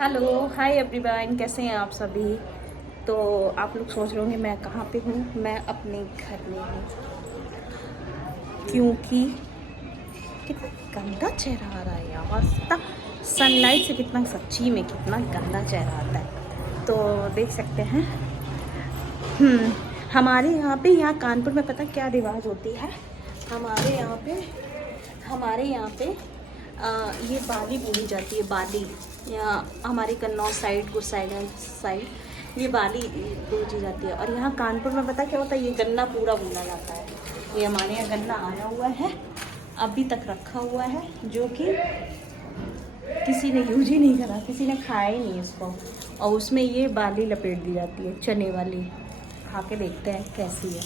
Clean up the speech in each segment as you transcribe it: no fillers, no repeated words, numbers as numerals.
Hello hi everyone, कैसे हैं आप सभी। तो आप लोग सोच रहे होंगे मैं कहाँ पे हूँ। मैं अपने घर में हूँ क्योंकि कितना गंदा चेहरा आ रहा है यार। इतना सनलाइट से कितना सच्ची में कितना गंदा चेहरा आता है तो देख सकते हैं। हम्म हमारे यहाँ कानपुर में पता क्या रिवाज होती है। हमारे यहाँ पे ये बाली बोली जाती है। बाली या हमारे कन्नौज साइड कुछ साइड ये बाली बोली जाती है। और यहाँ कानपुर में पता क्या होता है, ये गन्ना पूरा भूना जाता है। ये हमारे यहाँ गन्ना आया हुआ है, अभी तक रखा हुआ है, जो कि किसी ने यूज ही नहीं करा, किसी ने खाया ही नहीं इसको। और उसमें ये बाली लपेट दी जाती है, चने वाली। खा के देखते हैं कैसी है।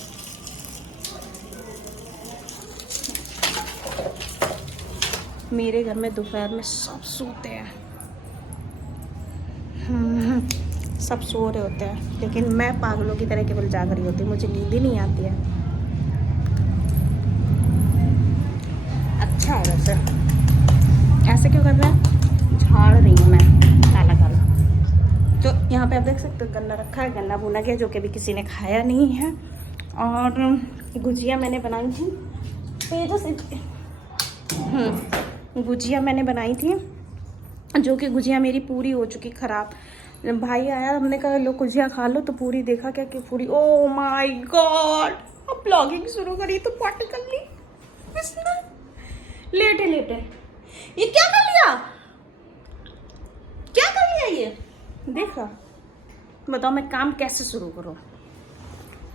मेरे घर में दोपहर में सब सोते हैं। सब सो रहे होते हैं, लेकिन मैं पागलों की तरह केवल जाग रही होती हूँ, मुझे नींद ही नहीं आती है। अच्छा है वैसे। ऐसे क्यों कर रहा है? झाड़ रही हूँ मैं काला काला। तो यहाँ पे आप देख सकते हो गन्ना रखा है, गन्ना भुना गया, जो कि अभी किसी ने खाया नहीं है। और गुजिया मैंने बनाई थी तेजो से। गुजिया मैंने बनाई थी, जो कि गुजिया मेरी पूरी हो चुकी ख़राब। जब भाई आया हमने कहा लो गुजिया खा लो, तो पूरी देखा क्या कि पूरी, ओ माय गॉड। अब ब्लॉगिंग शुरू करी तो पार्टी कर ली इसने। लेटे लेटे ये क्या कर लिया, क्या कर लिया ये देखा। बताओ मैं काम कैसे शुरू करूं।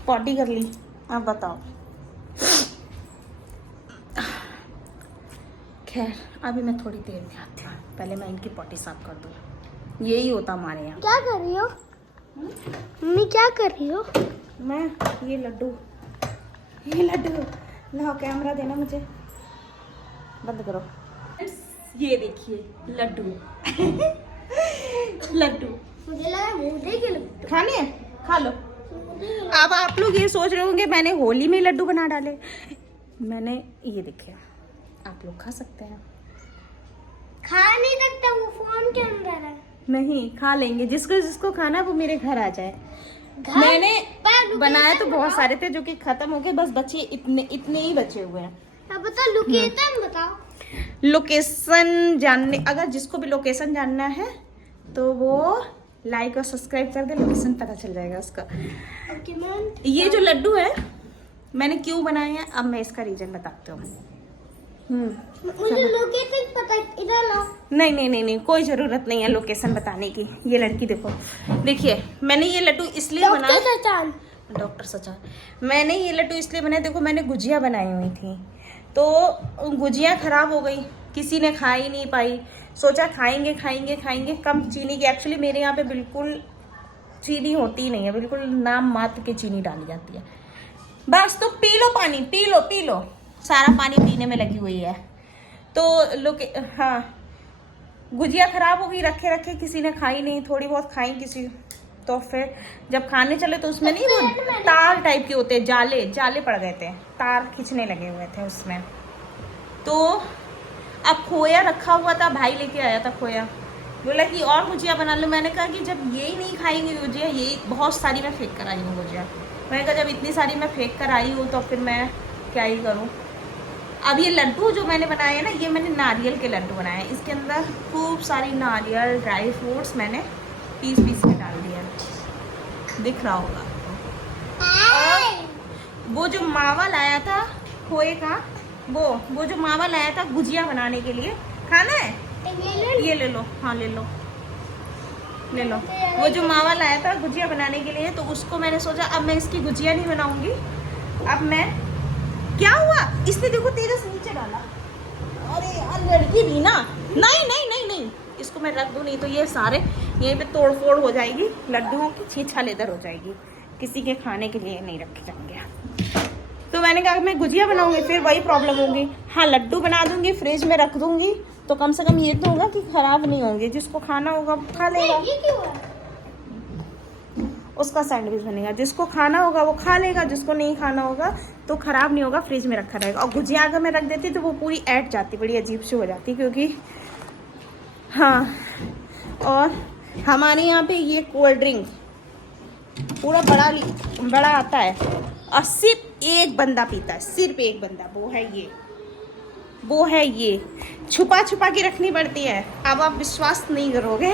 पॉटी कर ली, अब बताओ। खैर अभी मैं थोड़ी देर में आती हूँ, पहले मैं इनकी पॉटी साफ कर दूँ। यही होता हमारे यहाँ। क्या कर रही हो मम्मी, क्या कर रही हो? मैं ये लड्डू लाओ, कैमरा देना मुझे, बंद करो। ये देखिए लड्डू। लड्डू मुझे लगा मुझे के लड्डू खाने हैं, खा लो। अब आप लोग ये सोच रहे होंगे मैंने होली में लड्डू बना डाले। मैंने ये देखिए, आप लोग खा सकते हैं। खा नहीं सकता, वो फोन के अंदर है। नहीं खा लेंगे, जिसको जिसको खाना है वो मेरे घर आ जाए। घर मैंने पर बनाया तो लोकेशन बहुत बताओ। सारे थे, जो कि खत्म हो गए, बस बचे इतने ही बचे हुए हैं। अब बताओ लोकेशन बताओ। लोकेशन जानने, अगर जिसको भी लोकेशन जानना है तो वो लाइक और सब्सक्राइब कर दे, लोकेशन पता चल जाएगा उसका। Okay ma'am. ये जो लड्डू है मैंने क्यों बनाए हैं, अब मैं इसका रीजन बताती हूँ। मुझे लोकेशन पता, इधर लो। नहीं, कोई ज़रूरत नहीं है लोकेशन बताने की। ये लड़की देखो, देखिए मैंने ये लड्डू इसलिए बनाया। डॉक्टर सचान, मैंने ये लड्डू इसलिए बनाए, देखो मैंने गुजिया बनाई हुई थी, तो गुजिया खराब हो गई, किसी ने खा ही नहीं पाई। सोचा खाएंगे कम चीनी की। एक्चुअली मेरे यहाँ पे बिल्कुल चीनी होती ही नहीं है, बिल्कुल नाम मात्र की चीनी डाली जाती है बस। तो पी लो पानी, पी लो, सारा पानी पीने में लगी हुई है। तो लोग, हाँ, गुजिया खराब हो गई, रखे किसी ने खाई नहीं, थोड़ी बहुत खाई किसी। तो फिर जब खाने चले तो उसमें नहीं, वो तार टाइप के होते हैं, जाले पड़ गए थे, तार खींचने लगे हुए थे उसमें। तो अब खोया रखा हुआ था, भाई लेके आया था खोया, बोला कि और गुजिया बना लो। मैंने कहा कि जब यही नहीं खाएंगे गुजिया, यही बहुत सारी मैं फेंक कर आई हूँ गुजिया। मैंने कहा जब इतनी सारी मैं फेंक कर आई हूँ तो फिर मैं क्या ही करूँ। अब ये लड्डू जो मैंने बनाए हैं ना, ये मैंने नारियल के लड्डू बनाए हैं। इसके अंदर खूब सारी नारियल, ड्राई फ्रूट्स मैंने पीस में डाल दिया, दिख रहा होगा आपको। वो जो मावा लाया था खोए का, वो जो मावा लाया था गुजिया बनाने के लिए, खाना है ये ले लो, हाँ ले लो। वो जो मावा लाया था गुजिया बनाने के लिए, तो उसको मैंने सोचा अब मैं इसकी गुजिया नहीं बनाऊंगी। अब मैं, क्या हुआ, इसने देखो तेरे से नीचे डाला। अरे यार लड़की भी ना, नहीं, इसको मैं रख दूँ, नहीं तो ये सारे यहीं पे तोड़ फोड़ हो जाएगी, लड्डुओं की छीछा लेदर हो जाएगी, किसी के खाने के लिए नहीं रखे जाएंगे। तो मैंने कहा मैं गुजिया बनाऊंगी फिर वही प्रॉब्लम होगी। हाँ लड्डू बना दूंगी, फ्रिज में रख दूंगी, तो कम से कम ये तो होगा कि खराब नहीं होंगे, जिसको खाना होगा खा लेगा, उसका सैंडविच बनेगा। जिसको खाना होगा वो खा लेगा, जिसको नहीं खाना होगा तो खराब नहीं होगा, फ्रिज में रखा रहेगा। और गुजिया अगर मैं रख देती तो वो पूरी ऐट जाती, बड़ी अजीब सी हो जाती, क्योंकि हाँ और हमारे यहाँ पे ये कोल्ड ड्रिंक पूरा बड़ा आता है और सिर्फ एक बंदा पीता है, सिर्फ एक बंदा, वो है ये छुपा छुपा के रखनी पड़ती है। अब आप विश्वास नहीं करोगे,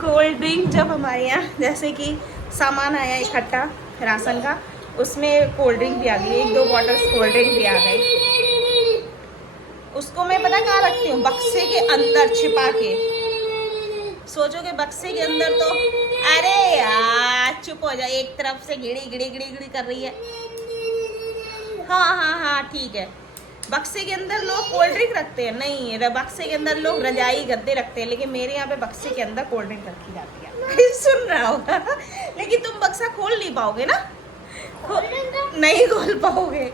कोल्ड ड्रिंक जब हमारे यहाँ जैसे कि सामान आया इकट्ठा राशन का, उसमें कोल्ड ड्रिंक भी आ गई, 1-2 बॉटल्स कोल्ड ड्रिंक भी आ गई। उसको मैं पता कहाँ रखती हूँ, बक्से के अंदर छिपा के। सोचोगे बक्से के अंदर तो, अरे यार चुप हो जा, एक तरफ से गिड़ी कर रही है। हाँ ठीक है, बक्से के अंदर लोग कोल्ड ड्रिंक रखते हैं, नहीं बक्से के अंदर लोग रजाई गद्दे रखते हैं, लेकिन मेरे यहाँ पे बक्से के अंदर कोल्ड ड्रिंक रखी जाती है। सुन रहा होगा, लेकिन तुम बक्सा खोल नहीं पाओगे ना, नहीं खोल पाओगे,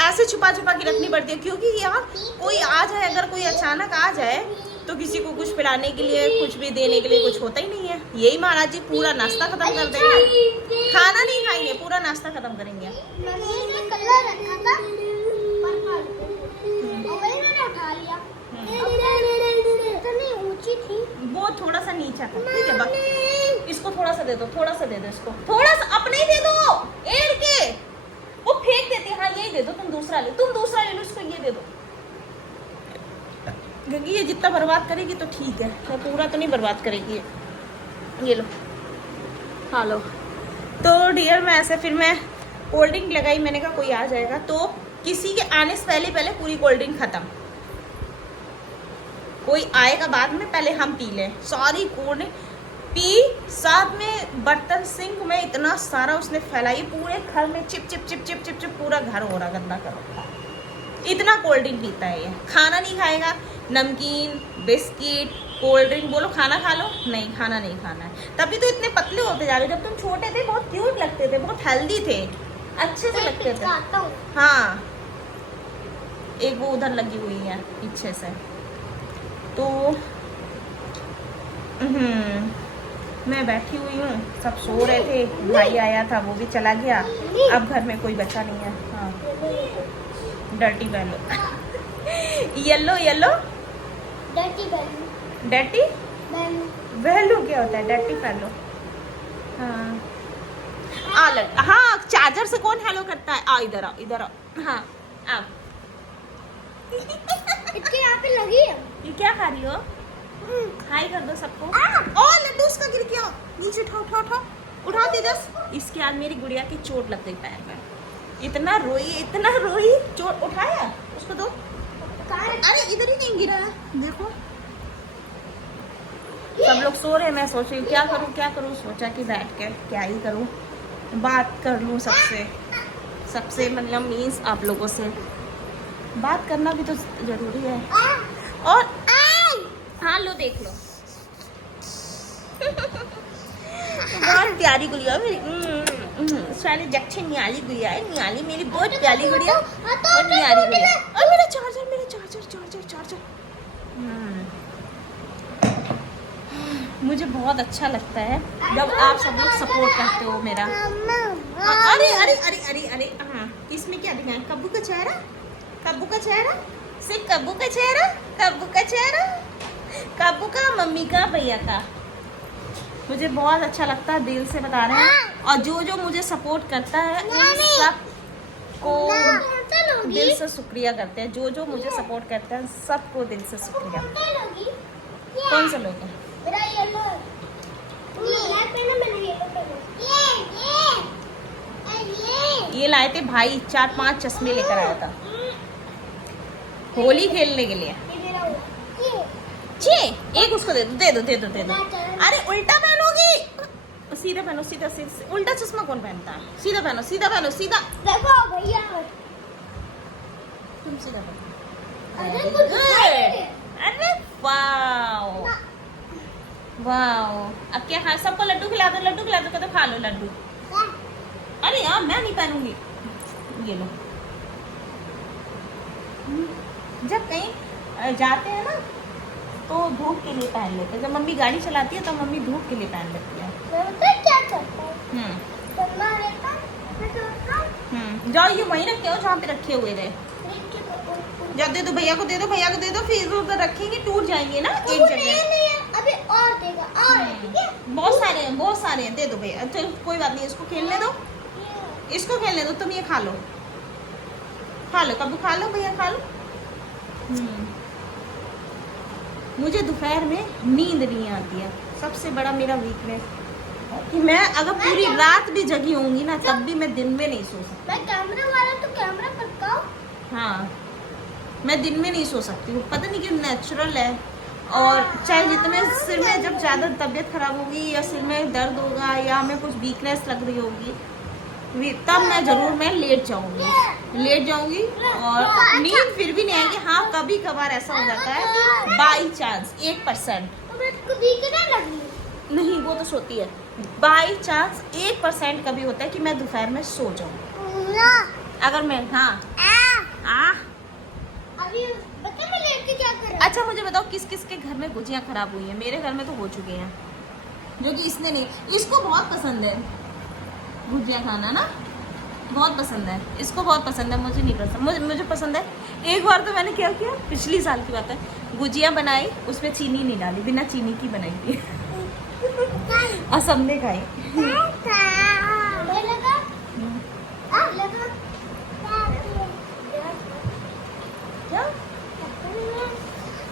ऐसे छुपा छुपा के रखनी पड़ती है। क्योंकि यार कोई आ जाए, अगर कोई अचानक आ जाए तो किसी को कुछ पिलाने के लिए, कुछ भी देने के लिए कुछ होता ही नहीं है। यही महाराज जी पूरा नाश्ता खत्म कर देंगे, खाना नहीं खाएंगे, पूरा नाश्ता खत्म करेंगे। वो थोड़ा सा नीचा था, ठीक है, बस इसको थोड़ा सा दे दो, इसको थोड़ा सा अपने ही दे दो, एड़ के वो फेंक देते हैं। हाँ यही दे दो, तुम दूसरा ले लो, इसको ये दे दो, क्योंकि ये जितना बर्बाद करेगी तो ठीक है, तो पूरा तो नहीं बर्बाद करेगी। ये लो, हाँ लो। तो डियर मैं ऐसे फिर मैं कोल्ड ड्रिंक लगाई, मैंने कहा कोई आ जाएगा तो किसी के आने से पहले पूरी कोल्ड ड्रिंक खत्म, कोई आएगा बाद में, पहले हम पी लें। सारी कोल्ड ड्रिंक पी, साथ में बर्तन सिंक में इतना सारा उसने फैलाई, पूरे घर में चिप पूरा घर हो रहा गंदा कर रखा। इतना कोल्ड ड्रिंक पीता है ये, खाना नहीं खाएगा, नमकीन बिस्किट कोल्ड ड्रिंक, बोलो खाना खा लो, नहीं खाना नहीं खाना है। तभी तो इतने पतले होते जा रहे, जब तुम छोटे थे बहुत क्यूट लगते थे, बहुत हेल्दी थे, अच्छे से लगते थे। हाँ एक वो उधर लगी हुई है पीछे से, तो मैं बैठी हुई हूँ, सब सो रहे थे, भाई आया था वो भी चला गया, अब घर में कोई बचा नहीं है। हाँ dirty Balor yellow dirty Balor क्या होता है, डर्टी बैलो। हाँ हाँ चार्जर से कौन हेलो करता है, इधर आओ। हाँ आओ इसके यहाँ पे लगी है। ये क्या खा रही हो, हाय कर दो सबको। ओ लड्डू उसका गिर गया नीचे, उठाओ तेजस। इसके आज मेरी गुड़िया की चोट लग गई पैर में, इतना रोई, चोट उठाया उसको दो। अरे इधर ही नहीं गिरा, देखो सब लोग सो रहे हैं, मैं सोच रही हूँ क्या करूँ, सोचा कि बैठ कर क्या ही करूँ, बात कर लूँ सबसे मतलब मीन्स आप लोगों से बात करना भी तो जरूरी है। और हाँ लो देख लो बहुत प्यारी गुड़िया मेरी, सारी जच्चे नियाली गुड़िया है, नियाली मेरी बहुत प्यारी गुड़िया, और नियाली गुड़िया। और मेरा चार्जर मुझे बहुत अच्छा लगता है जब आप सब लोग सपोर्ट करते हो मेरा। अरे हाँ इसमें क्या दिखाएं, कब्बू का चेहरा सिर्फ कब्बू का मम्मी का भैया का, मुझे बहुत अच्छा लगता है, दिल से बता रहे हैं। और जो मुझे सपोर्ट करता है उन सबको दिल से शुक्रिया करते हैं, जो मुझे सपोर्ट करते हैं सबको दिल से शुक्रिया। कौन सा लोग है, ये लाए थे भाई, 4-5 चश्मे लेकर आया था होली खेलने के लिए। एक उसको दे दो। अरे उल्टा पहनोगी, सीधा पहनो, सीधा। उल्टा चश्मा कौन पहनता है, सीधा पहनो। देखो भैया तुम सीधा पहनो। अरे वाओ अब क्या खा, सबको लड्डू खिला दो, तो खा लो लड्डू। अरे यार मैं नहीं पहनूंगी, ये लो। जब कहीं जाते हैं ना तो धूप के लिए पहन लेते हैं, जब मम्मी गाड़ी चलाती है तो मम्मी धूप के लिए पहन लेती है। क्या करता है, जाओ ये वहीं रखे हो जहाँ पे रखे हुए थे, जाओ दे दो भैया को, दे दो, फिर उधर रखेंगे, टूट जाएंगे ना एक जगह। अभी और देगा और ठीक है। बहुत सारे हैं, दे दो भैया। चलो कोई बात नहीं, इसको खेलने दो, इसको खेलने दो, तुम ये खा लो, कभी खा लो भैया, खा लो। मुझे दोपहर में नींद नहीं आती है, सबसे बड़ा मेरा वीकनेस कि मैं अगर पूरी रात भी जगी होंगी ना तब भी मैं दिन में नहीं सो सकती। मैं कैमरा वाला तो कैमरा पटकाओ। हाँ, मैं दिन में नहीं सो सकती हूँ, पता नहीं क्यों, नेचुरल है। और चाहे जितने सिर में जब ज़्यादा तबीयत खराब होगी या सिर में दर्द होगा या हमें कुछ वीकनेस लग रही होगी तब मैं जरूर लेट जाऊंगी और नींद फिर भी नहीं आएगी। हाँ, कभी कभार ऐसा हो जाता है बाई चांस 1%, नहीं वो तो सोती है, बाई चांस 1% कभी होता है कि मैं दोपहर में सो जाऊँ। अगर मैं अभी बता मैं लेट के क्या करूं? अच्छा मुझे बताओ किस किस के घर में गुजिया खराब हुई है? मेरे घर में तो हो चुके हैं, जो कि इसने नहीं, इसको बहुत पसंद है गुजिया खाना ना, बहुत पसंद है इसको, बहुत पसंद है, मुझे नहीं पसंद। मुझे पसंद है। एक बार तो मैंने क्या किया, पिछली साल की बात है, गुजिया बनाई, उसमें चीनी नहीं डाली, बिना चीनी की बनाई थी और सबने खाई। क्या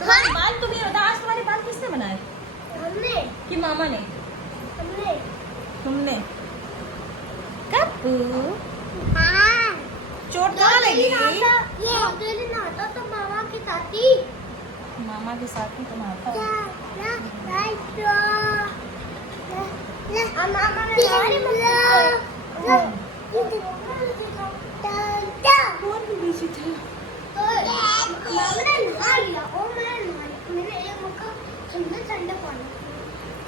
तुम्हारे बाल, तुम ये बता, आज तुम्हारे बाल किसने बनाए? हमने कि मामा ने? हमने तुमने? कब? हाँ चोट कहाँ लगी? ये अकेले नहाता तो मामा के साथ ही। मामा के साथ ही तुम आता हो। मामा ने सारी कौन भी बिजी थे? ठंडा पानी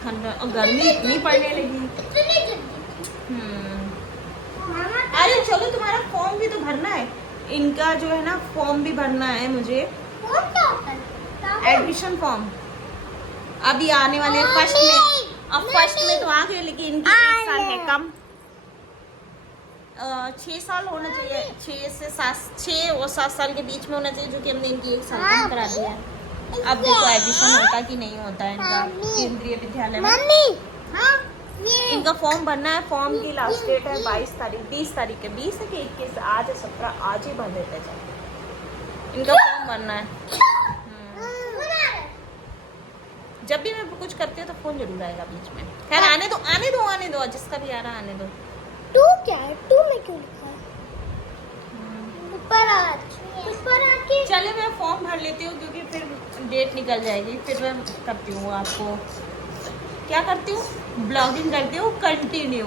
ठंडा और गर्मी इतनी पड़ने लगी। इतनी जल्दी मामा अरे चलो, तुम्हारा फॉर्म भी तो भरना है, इनका जो है ना फॉर्म भी भरना है मुझे, कौन क्या होता है? एडमिशन फॉर्म अभी आने वाले फर्स्ट में। अब फर्स्ट में तो आ गए, लेकिन इनकी 1 साल है कम, 6 साल होना चाहिए, 6 और 7 साल के बीच में होना चाहिए, जो कि हमने इनकी 1 साल कम करा दिया है। अब देखो एडमिशन होता कि नहीं होता है इनका केंद्रीय विद्यालय में। हाँ, इनका फॉर्म भरना है, फॉर्म की लास्ट डेट है 20 तारीख के 20 है कि 21, आज है 17, आज ही भर देते हैं। इनका फॉर्म भरना है। जब भी मैं कुछ करती हूँ तो फोन जरूर आएगा बीच में। खैर आने दो, जिसका भी आ रहा आने दो। तू क्या है? तू में क्यों लिखा है? ऊपर आके चले मैं फॉर्म भर लेती हूँ, क्योंकि फिर डेट निकल जाएगी, फिर मैं करती हूँ आपको क्या करती हूँ, ब्लॉगिंग करती हूँ कंटिन्यू।